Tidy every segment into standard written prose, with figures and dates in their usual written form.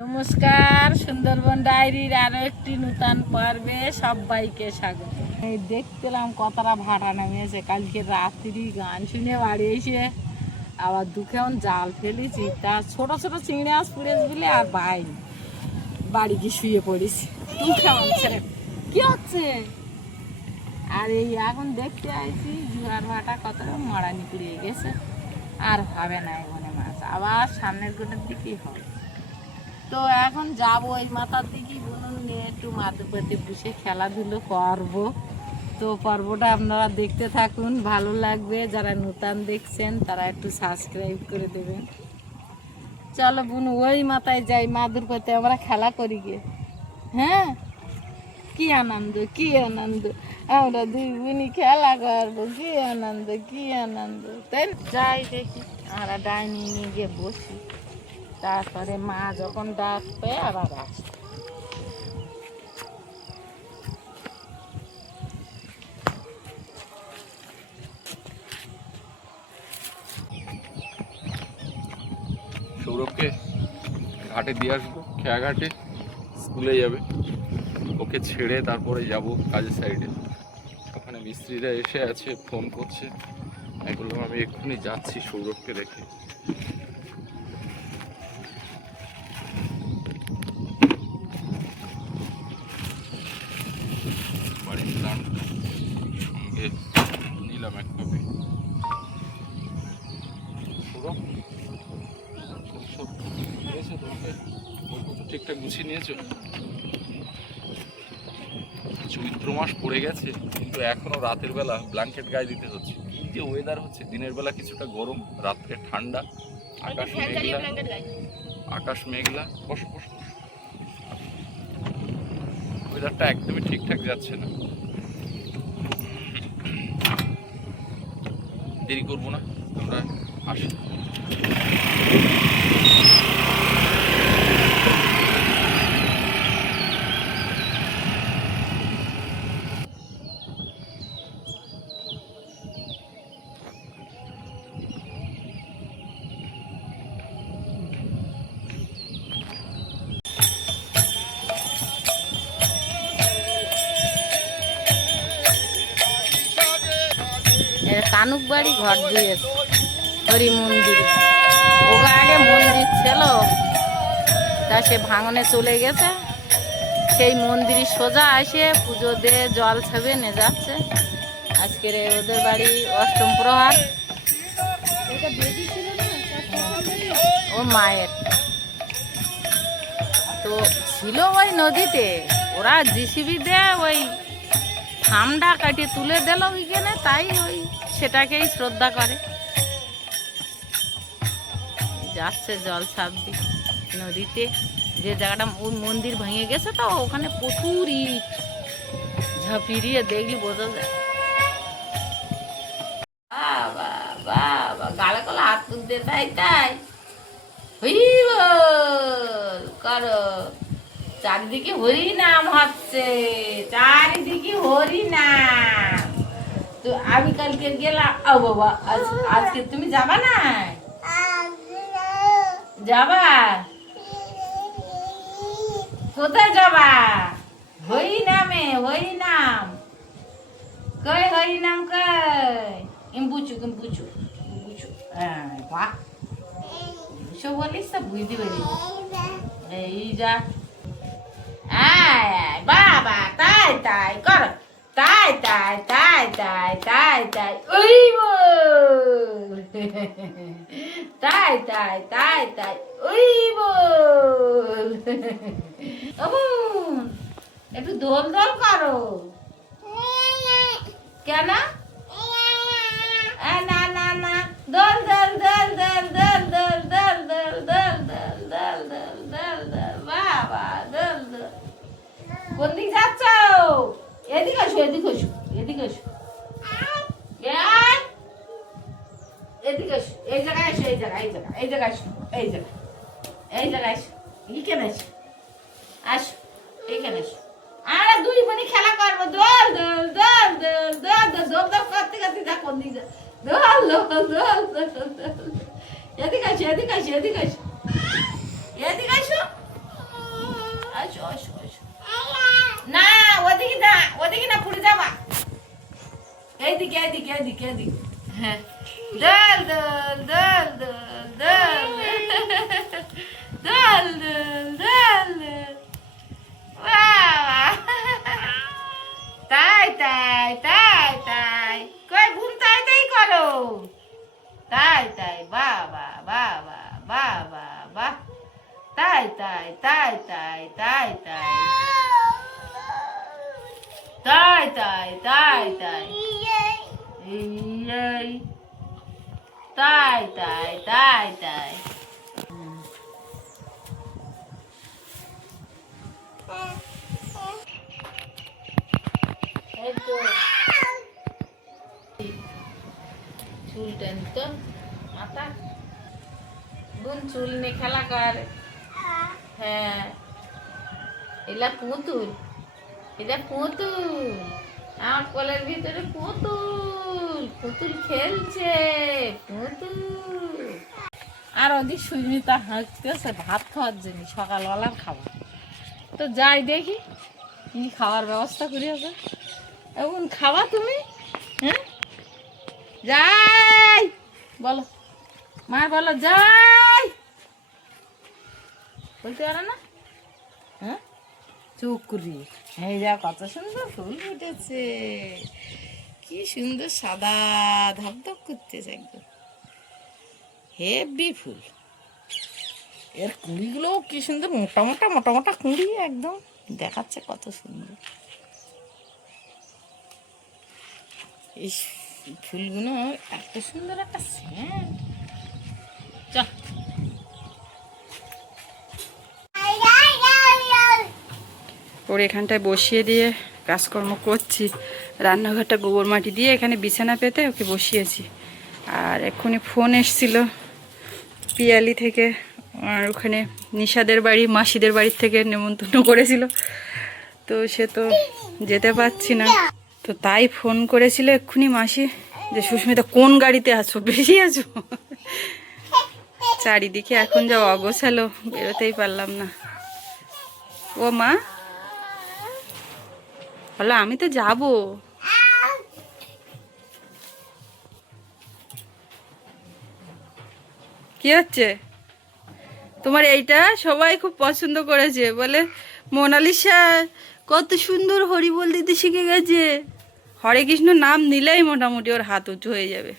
নমস্কার, সুন্দরবন ডায়েরির আরো একটি নতুন পর্বে সবাইকে স্বাগত। এই দেখতেলাম কতটা ভাড়া নামিয়েছে। কালকে রাত্রি গান শুনে বাড়ি এসে আবার দুখান জাল ফেলেছি, তা ছোট ছোট চিংড়ি মাছ পুড়েছে বলে আর বাড়ি গিয়ে শুয়ে পড়েছি। দুখান ছেড়ে কি হচ্ছে? আর এই এখন দেখতে আইছি জুয়ার ভাটা কত মারানি পুড়িয়ে গেছে, আর হবে না এখানে মাছ, আবার সামনের গোটার দিকেই হবে। তো এখন যাবো ওই মাথার দিকে বুনুন নিয়ে একটু মাদুপাতে বসে খেলাধুলো করবো। তো পর্বটা আপনারা দেখতে থাকুন, ভালো লাগবে। যারা নতুন দেখছেন তারা একটু সাবস্ক্রাইব করে দেবেন। চলো বুনু ওই মাথায় যাই, মাদুরপাতে আমরা খেলা করি গিয়ে। হ্যাঁ, কি আনন্দ কি আনন্দ, আমরা দুই বোনই খেলা করবো, কি আনন্দ কি আনন্দ। তাই যাই দেখি, আমরা ডাইনিং নিয়ে গিয়ে বসি, তারপরে মা যখন ডাকবে আবার আসে। সৌরভকে ঘাটে দিয়ে আসবো, খেয়া ঘাটে স্কুলে যাবে, ওকে ছেড়ে তারপরে যাব কাজের সাইডে। ওখানে মিস্ত্রিরা এসে আছে, ফোন করছে। আমি বললাম আমি এক্ষুনি যাচ্ছি সৌরভকে রেখে। বাড়ির প্ল্যান সঙ্গে নিলাম এক কপি। সৌরভ ঠিকঠাক গুছিয়ে নিয়েছো? চৈত্র মাস পড়ে গেছে, কিন্তু এখনো রাতের বেলা ব্ল্যাঙ্কেট গায়ে দিতে হচ্ছে। কি যে ওয়েদার হচ্ছে, দিনের বেলা কিছুটা গরম, রাত্রে ঠান্ডা, আকাশ মেঘলা। আকাশ মেঘলা, বসো বসো। ওয়েদারটা একদমই ঠিকঠাক যাচ্ছে না। দেরি করবো না, আমরা আসি। কানুক বাড়ি ঘর দিয়েছে হরি মন্দির, ওগা আগে মন্দির ছিল, তা সে ভাঙনে চলে গেছে। সেই মন্দির সোজা এসে পুজো দিয়ে জল ছাবে নিয়ে যাচ্ছে। আজকের ওদের বাড়ি অষ্টম প্রহার, ও মায়ের তো ছিল ওই নদীতে। ওরা জিসিবি দিয়ে ওই থামটা কাটিয়ে তুলে দিল ওইখানে, তাই ওই সেটাকেই শ্রদ্ধা করে। যাচ্ছে জল ছাপবি নদীতে, যে জায়গাটা ওই মন্দির ভেঙে গেছে, তো ওখানে প্রচুর ইট, ঝাঁপিয়ে দেখলি বোঝা যায়। বাবা বাবা, গালে কলা হাত তুলতে, তাই তাই করো। চারিদিকে হরি নাম হচ্ছে, চারিদিকে হরি নাম। তো আমি কালকে গেলাম, ও বাবা আজকে তুমি যাবা না? যাবা কোথায় যাবা? হরি নামে, হরি নাম কই, হরি নাম কই, ইম্পুচু ইম্পুচু ইম্পুচু। হ্যাঁ বাহ, বুঝো বলিস তো বুঝতে পারি। এই যা বাবা, তাই তাই কর, তাই তাই তাই তাই তাই তাই ওই তাই তাই তাই তাই ওই একটু দোল দোল করো। কেন? না না না, দোল দোল দোল দোল দোল দোল দোল দোল দোল দোল দোল দোল দোল দোল, বাবা দোল দোল। কোন দিক যাচ্ছ? এদিকে আসো, এদিকে আসো, এদিকে আসো, এদিকে আসো, এই জায়গায় আসো, এই জায়গায়, এই জায়গায়, এই জায়গায় আসো, এই জায়গায়, এই জায়গায় আসো, এইখানে আসো, আসো এইখানে আসো। আমরা দুই বোনই খেলা করবো, দোল দোল দোল দোল দোল দোল দোল দোল করতে করতে যা কোন দিক দোল দোল দোল দোল দোল। এদিকে আসো, এদিকে আসো, এদিকে আসো, এদিকে আসো, এদিকে এদিক। হ্যাঁ, দোল দোল দোল দোল দোল দোল দোল দোল দোল। বাবা, তাই তাই তাই তাই, কই ঘুম তাই তাই করো, তাই তাই, বাবা বাবা বাবা বাহ, তাই তাই তাই তাই তাই তাই তাই তাই তাই তাই, এই তাই তাই তাই তাই। এই তো চুল টেন তো মাথা, বোন চুল নিয়ে খেলা কর। হ্যাঁ, এলা পুতুল, এটা পুতুল, আমার কোলের ভিতরে পুতুল, পুতুল খেলছে, পুতুল। আর ওদিক সুস্মিতা হাঁটতেছে ভাত খাওয়ার জন্য, সকালবেলার খাবার। তো যাই দেখি কি খাওয়ার ব্যবস্থা করি আছে। এখন খাওয়া তুমি? হ্যাঁ, যাই বলো, মা বলো যাই, বলতে পারে না? হ্যাঁ, চুকরি, এই যা কত সুন্দর ফুল ফুটেছে, কি সুন্দর সাদা ধপধপ করতেছে একদম, হেভি ফুল। এর কুড়িগুলো কি সুন্দর মোটা মোটা মোটা মোটা কুড়ি, একদম দেখাচ্ছে কত সুন্দর। এই ফুলগুলো এত সুন্দর একটা সেন্ট। চল, ওর এখানটায় বসিয়ে দিয়ে কাজকর্ম করছি, রান্নাঘরটা গোবর মাটি দিয়ে এখানে বিছানা পেতে ওকে বসিয়েছি। আর এক্ষুনি ফোন এসছিল পিয়ালি থেকে, আর ওখানে নিশাদের বাড়ি মাসিদের বাড়ির থেকে নেমন্তন্ন করেছিল, তো সে তো যেতে পারছি না। তো তাই ফোন করেছিল এক্ষুনি মাসি যে সুস্মিতা কোন গাড়িতে আছো, বেরিয়ে আছো। চারিদিকে এখন যা অগোছালো, বেরোতেই পারলাম না। ও মা বলো আমি তো যাব। কি হচ্ছে তোমার? এইটা সবাই খুব পছন্দ করেছে, বলে মোনালিসা কত সুন্দর হরিবোল দিতে শিখে গেছে। হরে কৃষ্ণ নাম নিলেই মোটামুটি ওর হাত উঁচু হয়ে যাবে।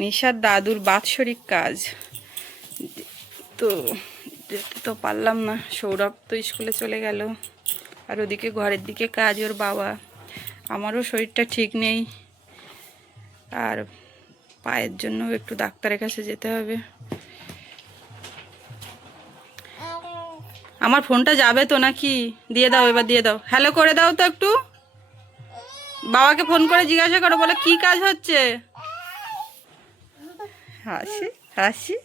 নিশার দাদুর বাৎসরিক কাজ, তো যেতে তো পারলাম না। সৌরভ তো স্কুলে চলে গেল, আর ওদিকে ঘরের দিকে কাজ ওর বাবা। আমারও শরীরটা ঠিক নেই, আর পায়ের জন্য একটু ডাক্তারের কাছে যেতে হবে। আমার ফোনটা যাবে তো নাকি? দিয়ে দাও, এবার দিয়ে দাও। হ্যালো করে দাও তো একটু, বাবাকে ফোন করে জিজ্ঞাসা করো, বলে কি কাজ হচ্ছে। হাসি হাসি,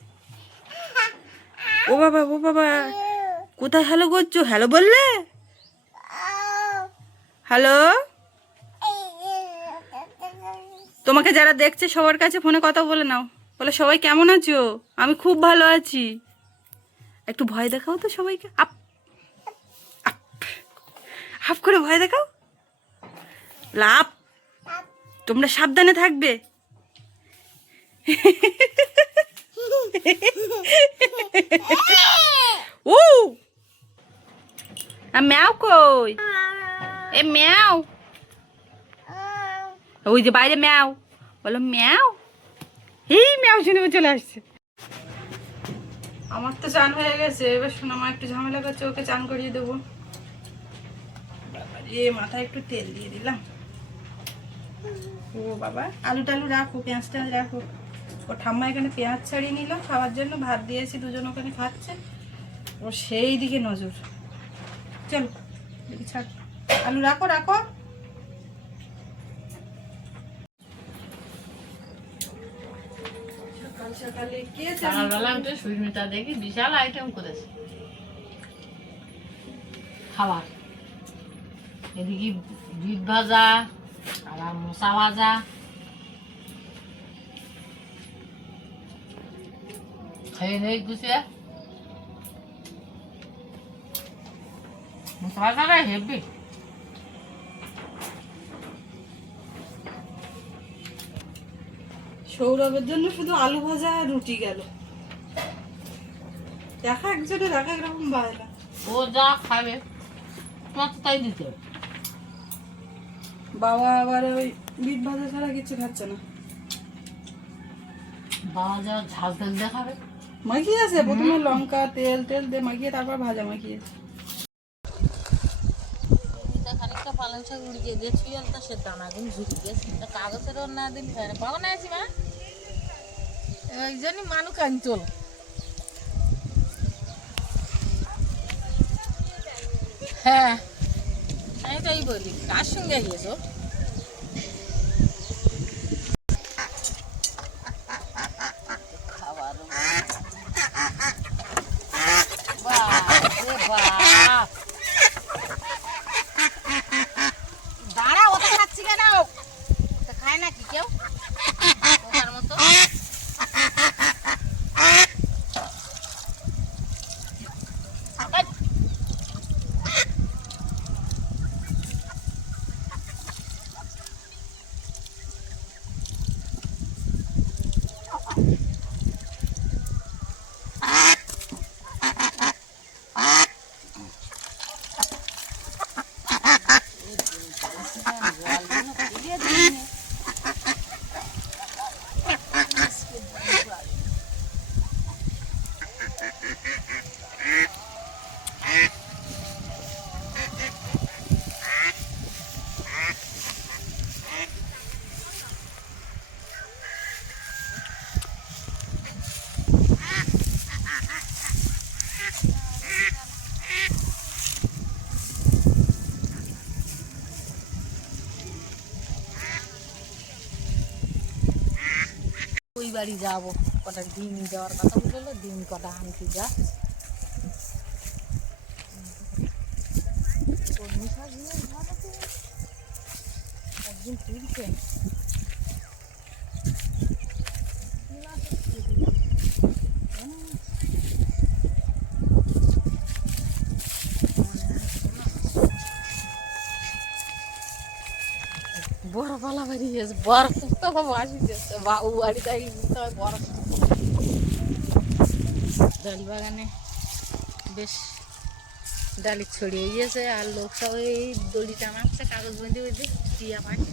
ও বাবা ও বাবা, কোথায় হ্যালো করছো? হ্যালো বললে? হ্যালো, তোমাকে যারা দেখছে সবার কাছে ফোনে কথা বলে নাও, বলে সবাই কেমন আছো? আমি খুব ভালো আছি। একটু ভয় দেখাও তো সবাইকে, আপ আপ আপ করে ভয় দেখাও। লাভ, তোমরা সাবধানে থাকবে। ও ম্যাও কই? এ ম্যাও, ওই যে বাইরে ম্যাও, বলো ম্যাও। এই ম্যাও শুনে চলে আসছে। আমার তো চান হয়ে গেছে, এবার শোনো আমার একটু ঝামেলা করছে, ওকে চান করিয়ে দেবো। মাথায় একটু তেল দিয়ে দিলাম। ও বাবা, আলু টালু রাখো, পেঁয়াজ টাজ রাখো। ও ঠাম্মা এখানে পেঁয়াজ ছাড়িয়ে নিল খাওয়ার জন্য, ভাত দিয়েছি, দুজন ওখানে খাচ্ছে। ও সেই দিকে নজর। চলো দেখি, ছাড়, আলু রাখো রাখো। সকাল সকালে কে সকালবেলা উঠে সুস্মিতা দেখি বিশাল আইটেম করেছে খাবার। এদিকে বিট ভাজা, আবার মশা ভাজা, খেয়ে নেই গুছিয়ে। মশা ভাজাটা হেভি। সৌরভের জন্য শুধু আলু ভাজা আর রুটি গেল। দেখা একজনের দেখা একরকম বায়না। ও যা খাবে তোমার তো তাই দিতে হবে। বাবা আবার ওই বিট ভাজা ছাড়া কিছু খাচ্ছে না। বাবা যা ঝাল তেল দিয়ে খাবে। মাখিয়েছে প্রথমে লঙ্কা তেল তেল দিয়ে মাখিয়ে তারপর ভাজা মাখিয়েছে। খানিকটা পালং শাক উড়িয়ে দিয়েছি আর তা সে দানাগুলো ঝুড়ি দিয়েছি কাগজের না দিন বাবা না আছি মা ওই জন্যই মানুষ আনচল। হ্যাঁ আমি তাই বলি কার সঙ্গে গিয়েছো? খাবার দাঁড়া ওটা খাচ্ছি কেন? খায় না কি কেউ ওটার মতো? ওই বাড়ি যাবো কটা ডিম দেওয়ার কথা বললো ডিম কটা আনতে যা একদিন তুলছেন বড় পালা বাড়ি গেছে বড় কথা বাসি গেছে বাবু বাড়ি তাই বড় ডাল বাগানে বেশ ডালি ছড়িয়ে গিয়েছে আর লোক সব এই দড়ি টানাচ্ছে কাগজ বন্দি ওই যে টিয়া পাখি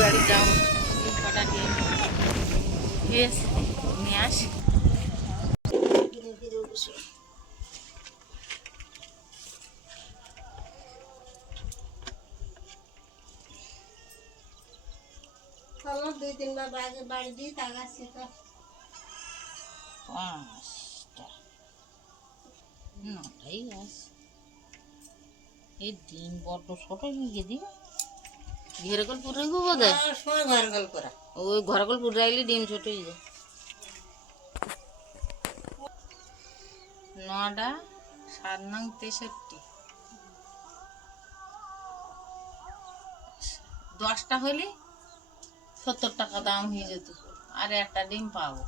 বাড়ি যাও কটা ডিম বেশ নিয়ে আসি। দুই তিনবার বাড়ি দিয়ে তাকাচ্ছি তো 5টা 9টাই আছে। এই ডিম বড্ড ছোট নিয়ে দিবে ঘেরকল পুরে বোধ হয় সময় ঘর গল করা ওই ঘরকল পুরে রাখলে ডিম ছোট হয়ে যায়। 9টা 7 নং 63 10টা হলে 70 টাকা দাম হয়ে যেত আর একটা ডিম পাবো।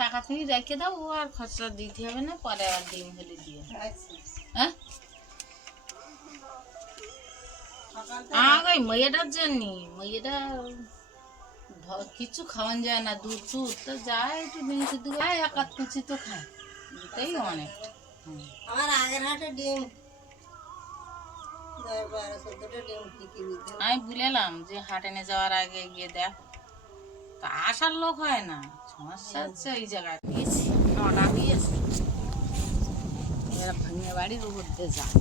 টাকা তুমি রেখে দাও ও আর খরচা দিতে হবে না পরে আর ডিম হলে দিয়ে হ্যাঁ আগে মেয়েটার জন্য মেয়েটা কিছু খাওয়ান যায় না দুধ টুধ তো যায় একটু ডিম সিদ্ধ খায় এক আধ কুচি তো খায় এটাই অনেক। আমার আগের হাটে ডিম 12-14টা ডিম ঠিকই দিতে আমি বলেলাম যে হাটে নিয়ে যাওয়ার আগে গিয়ে দেখ তা আসার লোক হয় না সমস্যা হচ্ছে ওই জায়গায় দিয়েছি 9টা দিয়েছি এরা ভাঙিয়ে বাড়ির উপর দিয়ে যায়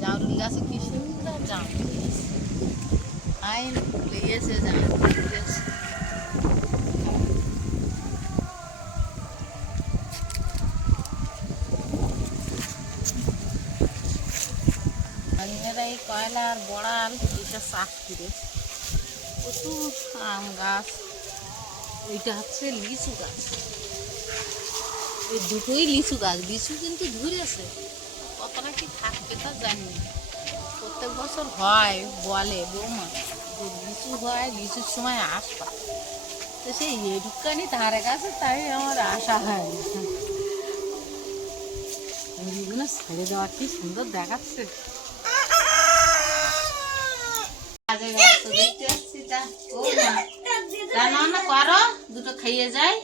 জাউরুল গাছে কি সুন্দর জাম আই লেগেছে জাম লেগেছে এই কয়লা আর বড়াল এটা চাষ করে প্রচুর আম গাছ ওইটা হচ্ছে লিচু গাছ এই দুটোই লিচু গাছ লিচু কিন্তু ধরেছে কতটা কি থাকবে তা জানি না। প্রত্যেক বছর হয় বলে বৌমা যে লিচু হয়, লিচুর সময় আসবা, তো সেই এটুকানি ধারে কাছে তাই আমার আশা হয় না। এগুলো ছেড়ে দেওয়া কি সুন্দর দেখাচ্ছে। দেখতে আসছি তা ও মা, রান্না বান্না করো, দুটো খাইয়ে যাই।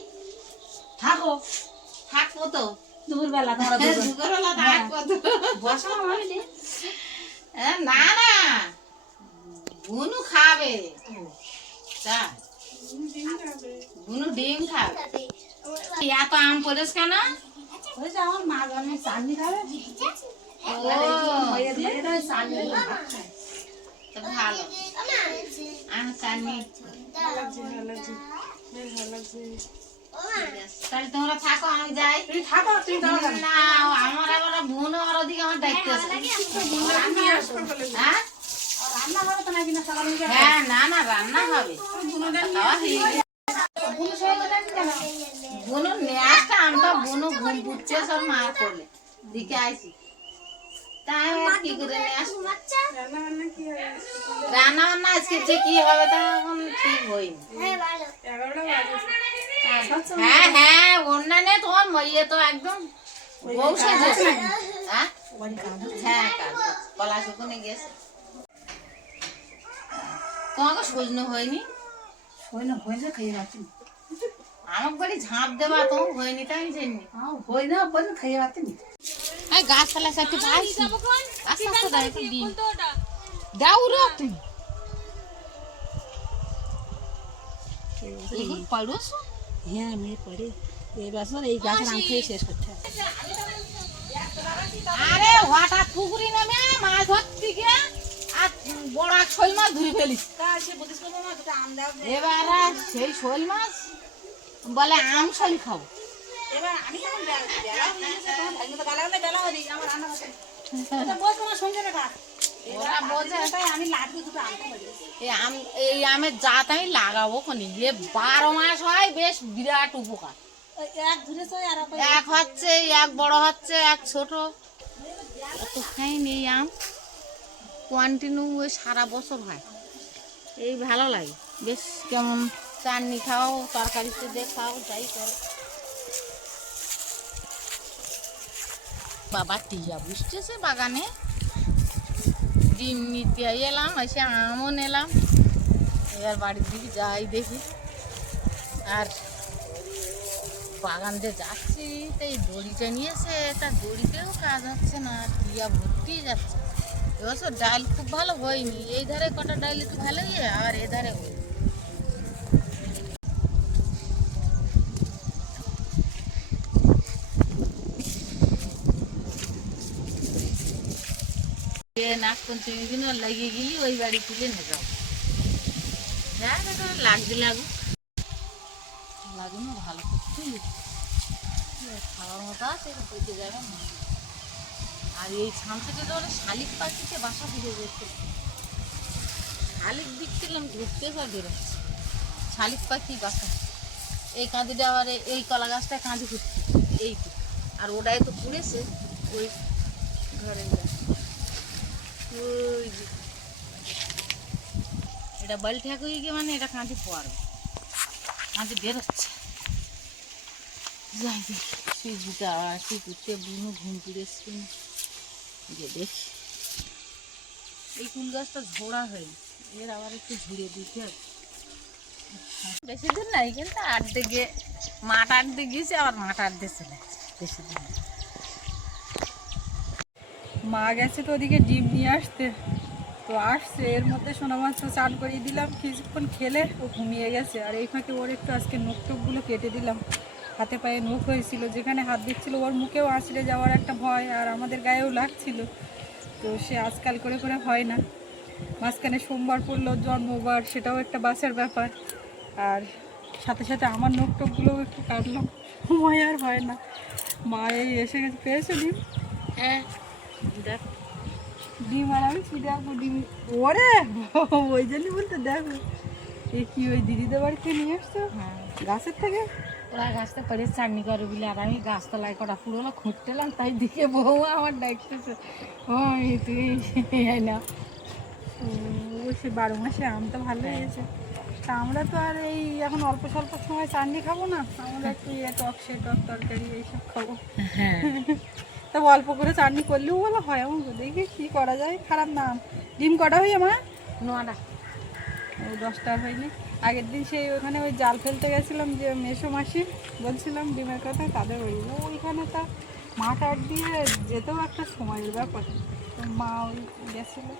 থাকো, থাকবো তো দুপুরবেলা, তোমরা দুপুরবেলা থাকবো তো, বসো আমি। না না, বুনু খাবে, তা বুনু ডিম খাবে। এত আম পড়েছ কেন? আমার মা জন্মে চাটনি খাবে। ভালো আম চাটনি। তাহলে তোমরা থাকো, আমি যাই। না, আমার আবার বুনু আর ওদিকে আমার দায়িত্ব আছে। হ্যাঁ হ্যাঁ, না না, রান্না হবে। বুনু নিয়ে আসতে, আমটা বুনু ঘুম পুচ্ছে সব মা করলে দিকে আইছি, তাই আর কি করে নিয়ে আসবো। রান্না বান্না আজকে যে কি হবে তা এখন ঠিক হয়নি। হ্যাঁ হ্যাঁ, অন্যান্য তোমার মইয়ে তো একদম বউ সেজেছে। হ্যাঁ হ্যাঁ, কলা শুকুনে গেছে। তোমাকে সজনো হয়নি? আমার বাড়ি ঝাঁপ দেবা, তো হয়নি তাই জানি। গাছপালা সাথে আস্তে আস্তে দাও, একটু দিন দাও রে তুমি। পড়োছো? হ্যাঁ, আমি পড়ি। এই বছর এই গাছের আম খেয়ে শেষ করতে হবে। আরে হঠাৎ পুকুরি নামে মাছ ধরতে গিয়ে আর বড় এক শোল মাছ ধরে ফেলিস। এবার আর সেই শোল মাছ বলে আম শোল খাবো। ওরা বোঝে এই আমের জাত আমি লাগাবো কোনি, যে 12 মাস হয়, বেশ বিরাট উপকার। এক হচ্ছে, এক বড় হচ্ছে, এক ছোট। অত খাইনি এই আম, কন্টিনিউ ওই সারা বছর হয়। এই ভালো লাগে বেশ, কেমন চাটনি খাও, তরকারিতে দিয়ে খাও, যাই করো। বাবা টিয়া বুঝতেছে বাগানে, ডিম নিতে এলাম, এসে আমও নিলাম। এবার বাড়ির দিকে যাই দেখি। আর বাগান দিয়ে যাচ্ছি, তাই দড়িটা নিয়েছে, তা দড়িতেও কাজ হচ্ছে না, টিয়া ভর্তি যাচ্ছে। এবছর ডাল খুব ভালো হয়নি, এই ধারে কটা ডাল একটু ভালোই, আর এ ধারে হয়নি। নাকপঞ্চমী লাগিয়ে গেলি ওই বাড়ি তুলে নিয়ে যাও। লাগতে লাগুক, লাগুনো ভালো করতে খাওয়ার মতো আছে, পেতে যাবে না। আর এই ছামচিতে ধরে শালিক পাখিতে বাসা ফিরে যেতে, শালিক দেখছিলাম ঘুরতে বা বেরোচ্ছে, শালিক পাখি বাসা। এই কাঁদিটা আবার এই কলা গাছটা কাঁদি ঘুরছে, এই আর ওটাই তো পুড়েছে ওই ঘরে। ওই যে এটা বাড়ি ঠেক হয়ে গিয়ে, মানে এটা কাঁদি পড়বে, কাঁদি বেরোচ্ছে। যাই দেখি সুইচটা আসি ঘুরতে, বুনু ঘুম পুড়েছে যে দেখি। এই কুল গাছটা ঝোড়া হয়নি, এর আবার একটু ঝুড়ে দিতে হবে। বেশি দিন নাই, কিন্তু আটতে গিয়ে মাঠ আটতে গিয়েছে, আবার মাঠ আটতে চলে গেছে। বেশি দিন মা গেছে তো ওদিকে ডিম নিয়ে আসতে, তো আসছে, এর মধ্যে সোনা মাছ তো চান করিয়ে দিলাম, কিছুক্ষণ খেলে ও ঘুমিয়ে গেছে। আর এই ফাঁকে ওর একটু আজকে নখ টোকগুলো কেটে দিলাম, হাতে পায়ে নখ হয়েছিল, যেখানে হাত দিচ্ছিল ওর মুখেও আঁচড়ে যাওয়ার একটা ভয়, আর আমাদের গায়েও লাগছিল। তো সে আজকাল করে করে হয় না, মাঝখানে সোমবার পড়লো জন্মবার, সেটাও একটা বাঁচার ব্যাপার। আর সাথে সাথে আমার নখ টোকগুলোও একটু কাটলাম, সময় আর হয় না। মা এই এসে গেছে, পেয়েছে ডিম? হ্যাঁ দেখ, ডিম আর আমি কি দেখবো ডিম, ওরে ওই জন্যই বলতে দেখো। এ কি ওই দিদিদের বাড়িতে নিয়ে আসছো হ্যাঁ গাছের থেকে? ও ওরা গাছটা পরে চাটনি করে বলে, আর আমি গাছতলায় কটা পুরোনো খুঁটতেলাম, তাই দিকে বৌমা আমার ডাকতেছে, ওই তুই না। অবশ্যই 12 মাসে আম তো ভালো হয়েছে। তা আমরা তো আর এই এখন অল্প স্বল্প সময় চাটনি খাবো না, আমরা একটু টক সে টক তরকারি এইসব খাবো। হ্যাঁ তা অল্প করে চাটনি করলেও বলো হয়, আমার দেখি কী করা যায়, খারাপ না। ডিম কটা হই আমার? নোয়াটা ও 10টা হয়নি। আগের দিন সেই ওখানে ওই জাল ফেলতে গেছিলাম, যে মেসো মাসি বলছিলাম ডিমের কথা, তাদের ওইখানে তা মাঠ আট দিয়ে যেতেও একটা সময়ের ব্যাপার, তো মা ওই গেছিলো।